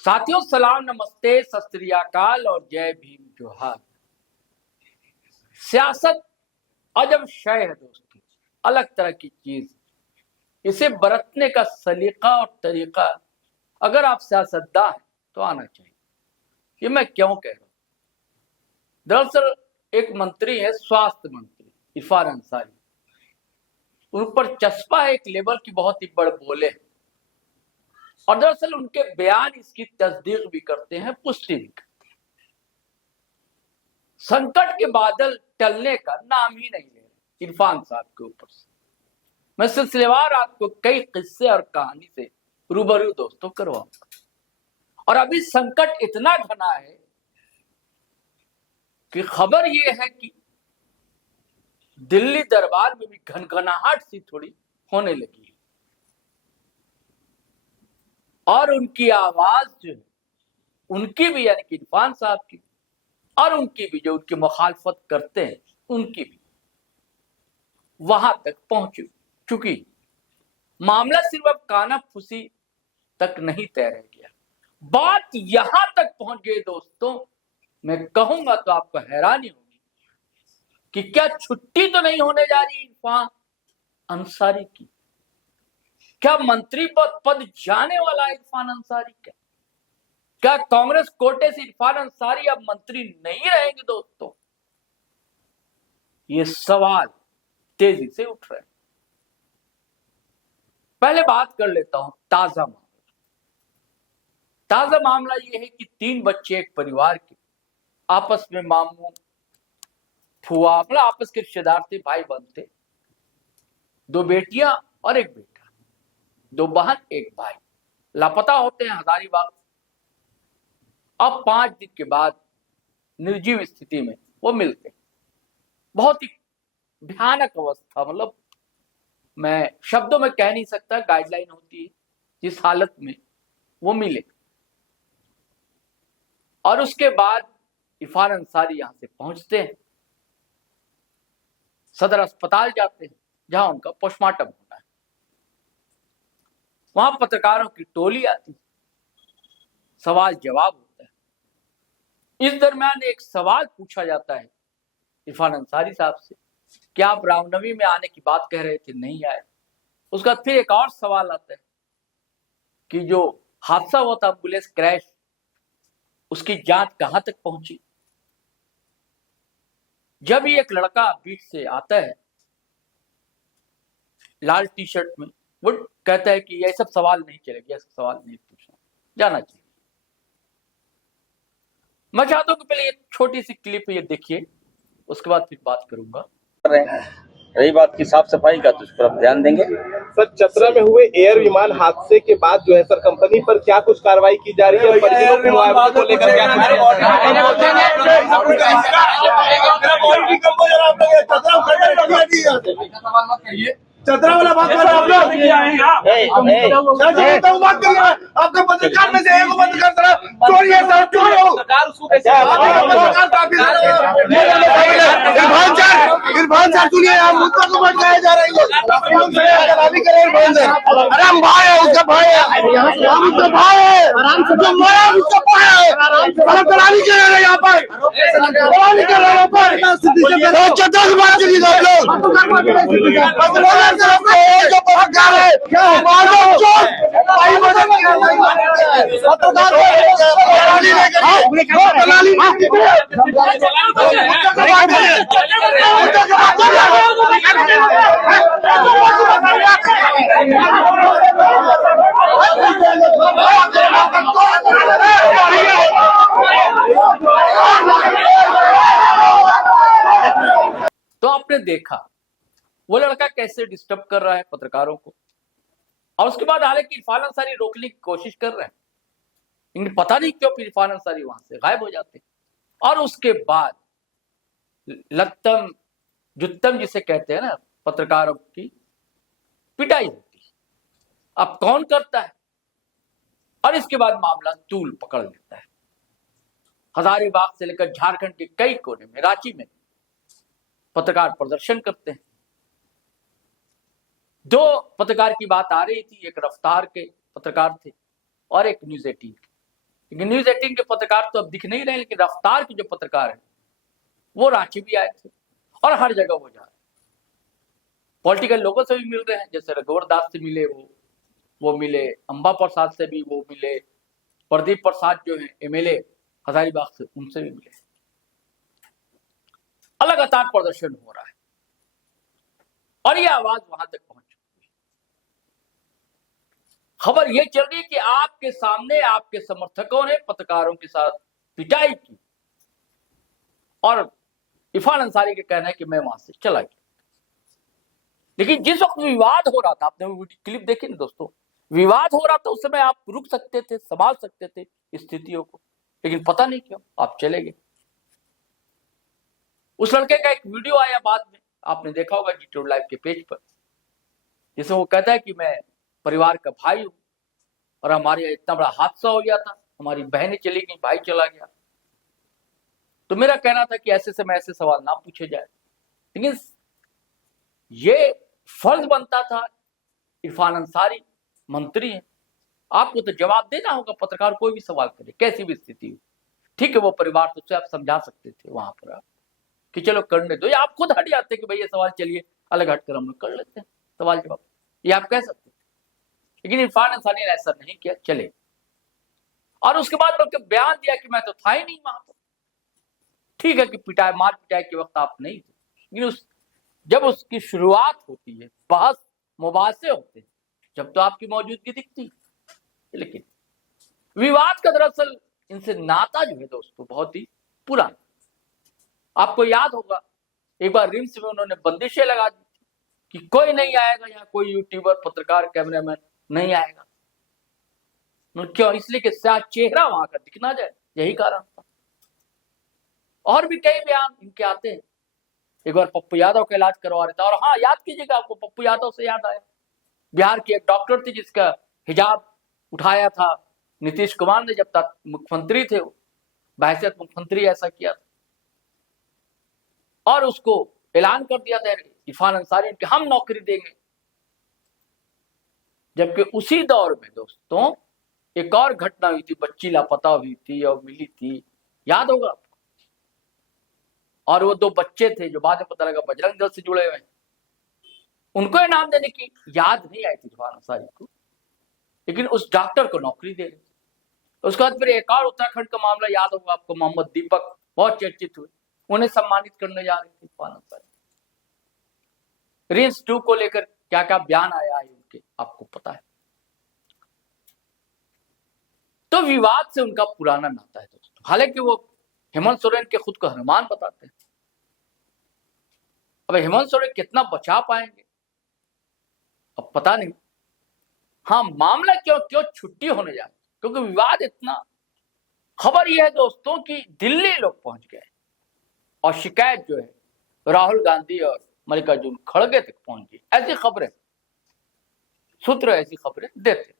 साथियों, सलाम, नमस्ते, सत श्री अकाल और जय भीम जोहार। सियासत अजब शय है दोस्तों, अलग तरह की चीज। इसे बरतने का सलीका और तरीका अगर आप सियासतदान हैं तो आना चाहिए। ये मैं क्यों कह रहा हूं? दरअसल एक मंत्री है, स्वास्थ्य मंत्री इरफान अंसारी। उन पर चस्पा है एक लेवल की, बहुत ही बड़ बोले हैं। और दरअसल उनके बयान इसकी तस्दीक भी करते हैं, पुष्टि भी करते हैं। संकट के बादल टलने का नाम ही नहीं ले रहे इरफान साहब के ऊपर से। मैं सिलसिलेवार आपको कई किस्से और कहानी से रूबरू दोस्तों करवाऊंगा। और अभी संकट इतना घना है कि खबर यह है कि दिल्ली दरबार में भी घनघनाहट सी थोड़ी होने लगी है। और उनकी आवाज जो है, उनकी भी, यानी कि इरफान साहब की, और उनकी भी जो उनकी मुखालफत करते हैं उनकी भी वहां तक पहुंच चुकी। मामला सिर्फ अब कानाफूसी तक नहीं तय रह गया, बात यहां तक पहुंच गई दोस्तों, मैं कहूंगा तो आपको हैरानी होगी कि क्या छुट्टी तो नहीं होने जा रही इरफान अंसारी की? क्या मंत्री पद जाने वाला है इरफान अंसारी? क्या कांग्रेस कोटे से इरफान अंसारी अब मंत्री नहीं रहेंगे दोस्तों? ये सवाल तेजी से उठ रहे हैं। पहले बात कर लेता हूं ताजा मामला। ताजा मामला यह है कि 3 बच्चे एक परिवार के, आपस में मामू फुआ, मतलब आपस के रिश्तेदार थे, भाई बहन थे। 2 बेटियां और 1 बेटा, 2 बहन 1 भाई लापता होते हैं हजारीबाग। अब 5 दिन के बाद निर्जीव स्थिति में वो मिलते हैं। बहुत ही भयानक अवस्था, मतलब मैं शब्दों में कह नहीं सकता, गाइडलाइन होती है जिस हालत में वो मिले। और उसके बाद इरफान अंसारी यहां से पहुंचते हैं, सदर अस्पताल जाते हैं जहां उनका पोस्टमार्टम होना है। वहां पत्रकारों की टोली आती, सवाल जवाब होता है। इस दरमियान एक सवाल पूछा जाता है इरफान अंसारी साहब से, क्या आप रामनवमी में आने की बात कह रहे थे, नहीं आए? उसका फिर एक और सवाल आता है कि जो हादसा हुआ था, एम्बुलेंस क्रैश, उसकी जांच कहां तक पहुंची? जब ये एक लड़का बीच से आता है लाल टी शर्ट में, वो कहता है कि ये सब सवाल नहीं चलेगा, ऐसा सवाल नहीं पूछना, जाना चाहिए। मैं चाहता हूं कि पहले ये छोटी सी क्लिप ये देखिए, उसके बाद फिर बात करूंगा। रही बात की साफ सफाई का, तो उस पर आप ध्यान देंगे। सर, चतरा में हुए एयर विमान हादसे के बाद जो है सर, कंपनी पर क्या कुछ कार्रवाई की जा रही है? परिजनों को मुआवजे को लेकर क्या चतरा वाला बात कर आप लोग? बात करिए, आपके पत्रकार में से एक पत्रकार तरफ चोरी है सर, चोर हो इरफान सर, सुनिए, आप मुद्दा को भटकाया जा रहा है। अरे हम भाई है, उसका भाई है, हम उसका भाई है, जो मरा उसका भाई है। करानी कर रहे हैं यहाँ पर, करानी कर रहे हैं यहाँ पर। चतरा से बात करिए आप लोग। जो पत्रकार है तो आपने देखा वो लड़का कैसे डिस्टर्ब कर रहा है पत्रकारों को, और उसके बाद हालांकि इरफान अंसारी रोकने की कोशिश कर रहे हैं, लेकिन पता नहीं क्यों इरफान अंसारी वहां से गायब हो जाते हैं। और उसके बाद लत्तम जुत्तम जिसे कहते हैं ना, पत्रकारों की पिटाई होती है। अब कौन करता है? और इसके बाद मामला तूल पकड़ लेता है। हजारीबाग से लेकर झारखंड के कई कोने में, रांची में पत्रकार प्रदर्शन करते हैं। 2 पत्रकार की बात आ रही थी, एक रफ्तार के पत्रकार थे और एक न्यूज 18 के। लेकिन न्यूज 18 के पत्रकार तो अब दिख नहीं रहे, लेकिन रफ्तार के जो पत्रकार हैं वो रांची भी आए थे और हर जगह वो जा रहे हैं। पॉलिटिकल लोगों से भी मिल रहे हैं, जैसे रघुवर दास से मिले, वो मिले, अंबा प्रसाद से भी वो मिले, प्रदीप प्रसाद जो है एमएलए हजारीबाग से, उनसे भी मिले। लगातार प्रदर्शन हो रहा है और ये आवाज वहां तक पहुंच चुकी है। खबर ये चल रही है कि आपके सामने आपके समर्थकों ने पत्रकारों के साथ पिटाई की और इरफान अंसारी के कहना है कि मैं वहां से चला गया। लेकिन जिस वक्त विवाद हो रहा था, आपने क्लिप देखी ना दोस्तों, विवाद हो रहा था, उस समय आप रुक सकते थे, संभाल सकते थे स्थितियों को, लेकिन पता नहीं क्यों आप चले गए। उस लड़के का एक वीडियो आया बाद में, आपने देखा होगा GTV लाइव के पेज पर, जिसमें वो कहता है कि मैं परिवार का भाई हूं और हमारे इतना बड़ा हादसा हो गया था, हमारी बहनें चली गई, भाई चला गया। तो मेरा कहना था कि ऐसे समय ऐसे सवाल ना पूछे जाए, लेकिन ये फर्ज बनता था, इरफान अंसारी मंत्री हैं, आपको तो जवाब देना होगा। पत्रकार कोई भी सवाल करे, कैसी भी स्थिति हो, ठीक है वो परिवार तो उसे आप समझा सकते थे वहां पर आप कि चलो करने दो, या आप खुद हट जाते कि भाई ये सवाल चलिए अलग हटकर हम लोग कर लेते हैं सवाल जवाब, ये आप कह सकते थे। लेकिन इरफान अंसारी ने ऐसा नहीं किया, चले। और उसके बाद बल्कि बयान दिया कि मैं तो था ही नहीं वहां पर। ठीक है कि पिटाई मार पिटाई के वक्त आप नहीं थे, लेकिन जब उसकी शुरुआत होती है, बहस मुबासे होते हैं, जब तो आपकी मौजूदगी दिखती है। लेकिन विवाद का दरअसल इनसे नाता जो है दोस्तों बहुत ही पुराना। आपको याद होगा एक बार रिम्स में उन्होंने बंदिशें लगा दी थी कि कोई नहीं आएगा यहाँ, कोई यूट्यूबर, पत्रकार, कैमरामैन नहीं आएगा। क्यों? इसलिए कि चेहरा वहां का दिख ना जाए, यही कारण था। और भी कई बयान इनके आते हैं। एक बार पप्पू यादव का इलाज करवा रहे थे, और हाँ याद कीजिएगा, आपको पप्पू यादव से याद आया, बिहार की एक डॉक्टर थी जिसका हिजाब उठाया था नीतीश कुमार ने जब तक मुख्यमंत्री थे, वो बहैसियत मुख्यमंत्री ऐसा किया था और उसको ऐलान कर दिया था इरफान अंसारी कि हम नौकरी देंगे। जबकि उसी दौर में दोस्तों एक और घटना हुई थी, बच्ची लापता हुई थी और मिली थी, याद होगा आपको। और वो 2 बच्चे थे जो बाद में पता लगा बजरंग दल से जुड़े हुए हैं, उनको इनाम देने की याद नहीं आई थी इरफान अंसारी को, लेकिन उस डॉक्टर को नौकरी दे रहे थे। उसके बाद फिर एक और उत्तराखंड का मामला याद होगा आपको, मोहम्मद दीपक बहुत चर्चित हुए, उन्हें सम्मानित करने जा रहे थे इरफान अंसारी। रिम्स 2 को लेकर क्या क्या बयान आया है उनके, आपको पता है। तो विवाद से उनका पुराना नाता है दोस्तों। हालांकि वो हेमंत सोरेन के खुद को हनुमान बताते हैं। अब हेमंत सोरेन कितना बचा पाएंगे अब पता नहीं। हाँ, मामला क्यों छुट्टी होने जा रही, क्योंकि विवाद इतना। खबर यह है दोस्तों कि दिल्ली लोग पहुंच गए और शिकायत जो है राहुल गांधी और मल्लिकार्जुन खड़गे तक पहुंच गई, ऐसी खबरें, सूत्र ऐसी खबरें देते।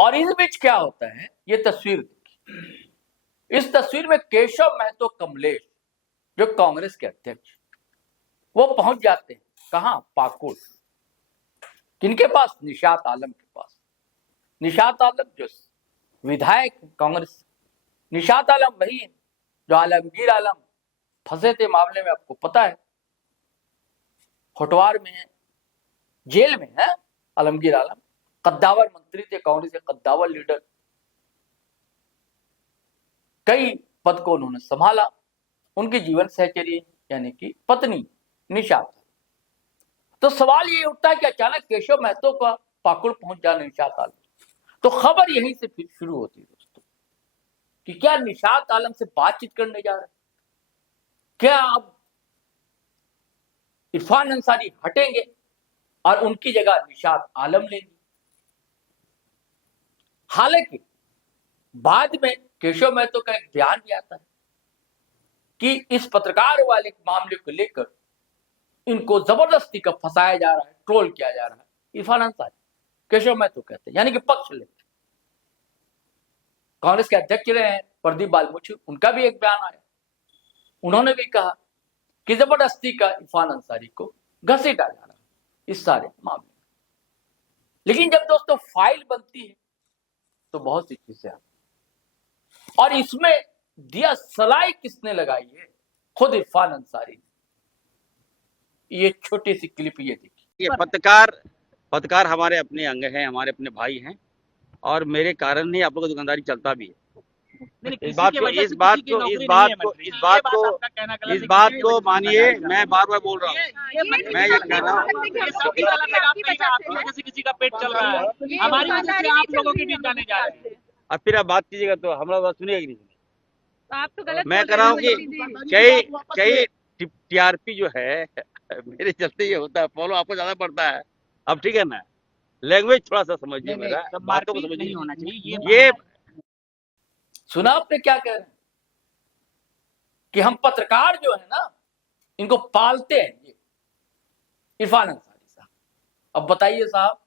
और इस बीच क्या होता है, ये तस्वीर देखिए। इस तस्वीर में केशव महतो कमलेश जो कांग्रेस के अध्यक्ष, वो पहुंच जाते हैं कहां? पाकुड़। किनके पास? निशात आलम के पास। निशात आलम जो विधायक कांग्रेस, निशात आलम वही है जो आलमगीर आलम फंसे थे मामले में, आपको पता है, होटवार में है, जेल में है आलमगीर आलम। कद्दावर मंत्री थे, कांग्रेस के कद्दावर लीडर, कई पद को उन्होंने संभाला। उनकी जीवन सहचरी यानी कि पत्नी निशात। तो सवाल ये उठता है कि अचानक केशव महतो का पाकुड़ पहुंच जाना निशात आलम, तो खबर यहीं से फिर शुरू होती है दोस्तों कि क्या निशात आलम से बातचीत करने जा रहे हैं, क्या अब इरफान अंसारी हटेंगे और उनकी जगह निशात आलम लेंगे। हालांकि बाद में केशव महतो का एक बयान भी आता है कि इस पत्रकार वाले मामले को लेकर इनको जबरदस्ती का फंसाया जा रहा है, ट्रोल किया जा रहा है इरफान अंसारी। केशव महतो कहते हैं, यानी कि पक्ष लेते। कांग्रेस के अध्यक्ष रहे हैं प्रदीप बालमुछी, उनका भी एक बयान आया, उन्होंने भी कहा कि जबरदस्ती का इरफान अंसारी को घसीटा जा रहा है इस सारे मामले में। लेकिन जब दोस्तों फाइल बनती है तो बहुत सी चीजें हैं। और इसमें दिया सलाई किसने लगाई है? खुद इरफान अंसारी। ये छोटी सी क्लिप ये देखिए। ये पत्रकार हमारे अपने अंग हैं, हमारे अपने भाई हैं, और मेरे कारण ही आप लोगों की दुकानदारी चलता भी है। इस बात को मानिए, मैं बार बार बोल रहा हूँ, मैं ये कह रहा हूँ। किसी का पेट चल रहा है, हमारी वजह से आप लोगों के बीच जाने जा रहे हैं। अब फिर आप बात कीजिएगा तो हम लोग बात सुनिएगा कि नहीं? तो आप तो गलत मैं बोल कह रहे रहा हो, हूँ कि दीदी। कई टीआरपी जो है मेरे चलते ये होता है, फॉलो आपको ज्यादा पड़ता है। अब ठीक है ना, लैंग्वेज थोड़ा सा समझिए, मेरा बातों को समझिए। होना चाहिए ये सुना आपने क्या कह रहे हैं कि हम पत्रकार जो है ना, इनको पालते हैं ये इरफान अंसारी साहब। अब बताइए साहब,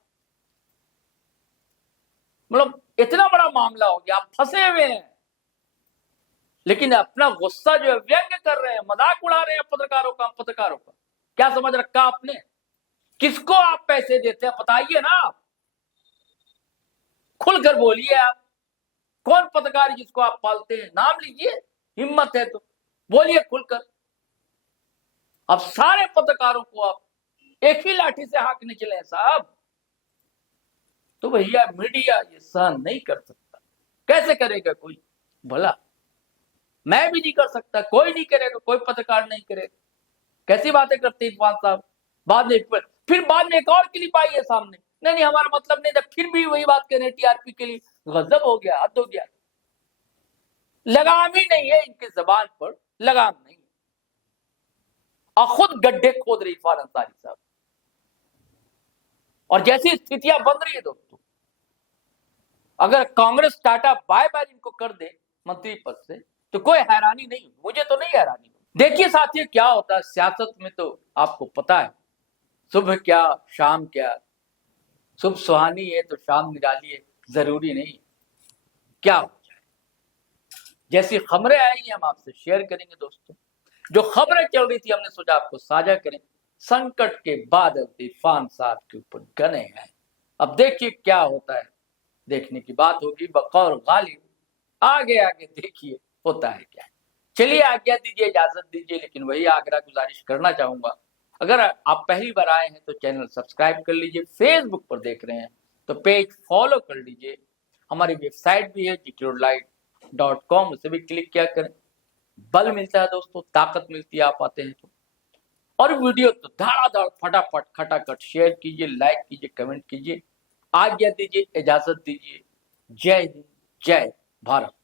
मतलब इतना बड़ा मामला हो गया, आप फंसे हुए हैं, लेकिन अपना गुस्सा जो है व्यंग कर रहे हैं, मजाक उड़ा रहे हैं पत्रकारों का। पत्रकारों का क्या समझ रखा आपने? किसको आप पैसे देते हैं बताइए ना, आप खुलकर बोलिए। आप कौन पत्रकार जिसको आप पालते हैं? नाम लीजिए, हिम्मत है तो बोलिए खुलकर। अब सारे पत्रकारों को आप एक ही लाठी से हाँकने चले साहब, तो भैया मीडिया ये सहन नहीं कर सकता। कैसे करेगा कोई भला? मैं भी नहीं कर सकता, कोई नहीं करेगा, कोई पत्रकार नहीं करेगा। कैसी बातें करते इरफान साहब? बाद में फिर बाद में एक और क्लिप आई है सामने, नहीं हमारा मतलब नहीं था, फिर भी वही बात कर रहे हैं टीआरपी के लिए। गजब हो गया, हद हो गया। लगाम ही नहीं है इनकी जबान पर, लगाम नहीं, और खुद गड्ढे खोद रही इरफान अंसारी साहब। और जैसी स्थितियां बन रही है दोस्तों, अगर कांग्रेस टाटा बाय बाय इनको कर दे मंत्री पद से, तो कोई हैरानी नहीं, मुझे तो नहीं हैरानी। देखिए साथियों, क्या होता है सियासत में, तो आपको पता है, सुबह क्या शाम क्या, सुबह सुहानी है तो शाम निराली है, जरूरी नहीं। क्या हो जाए, जैसी खबरें आएंगी हम आपसे शेयर करेंगे दोस्तों। जो खबरें चल रही थी हमने सोचा आपको साझा करें। संकट के बादल इरफान साहब के ऊपर गने हैं। अब देखिए क्या होता है, देखने की बात होगी। बकौल गालिब आगे आगे देखिए होता है क्या। चलिए आज्ञा दीजिए, इजाजत दीजिए, लेकिन वही आग्रह गुजारिश करना चाहूंगा, अगर आप पहली बार आए हैं तो चैनल सब्सक्राइब कर लीजिए। फेसबुक पर देख रहे हैं तो पेज फॉलो कर लीजिए। हमारी वेबसाइट भी है gtroadlight.com, उसे भी क्लिक किया करें। बल मिलता है दोस्तों, ताकत मिलती है आप आते हैं तो। और वीडियो तो धड़ाधड़ फटाफट खटाखट शेयर कीजिए, लाइक कीजिए, कमेंट कीजिए। आज्ञा दीजिए, इजाजत दीजिए। जय हिंद, जय भारत।